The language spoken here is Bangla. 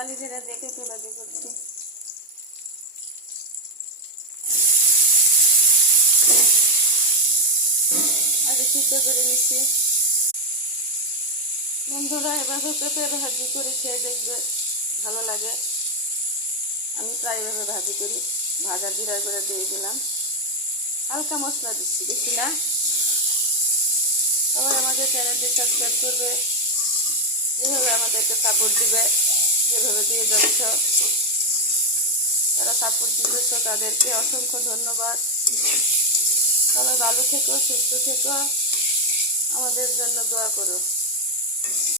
কালি জিরা দেখে একটু ভাজি করছি। আগে সিদ্ধ করে নিচ্ছি। বন্ধুরা এভাবে পেঁপে ভাজি করে খেয়ে দেখবে, ভালো লাগে। আমি প্রায় এভাবে ভাজি করি। ভাজা জিরা করে দিয়ে দিলাম, হালকা মশলা দিচ্ছি, বেশি না। সবাই আমাদের চ্যানেলটি সাবস্ক্রাইব করবে, যেভাবে আমাদেরকে সাপোর্ট দিবে, যেভাবে দিয়ে যাচ্ছ, যারা সাপোর্ট দিতেছ তাদেরকে অসংখ্য ধন্যবাদ। সবাই ভালো থেকো, সুস্থ থেকো, আমাদের জন্য দোয়া করো।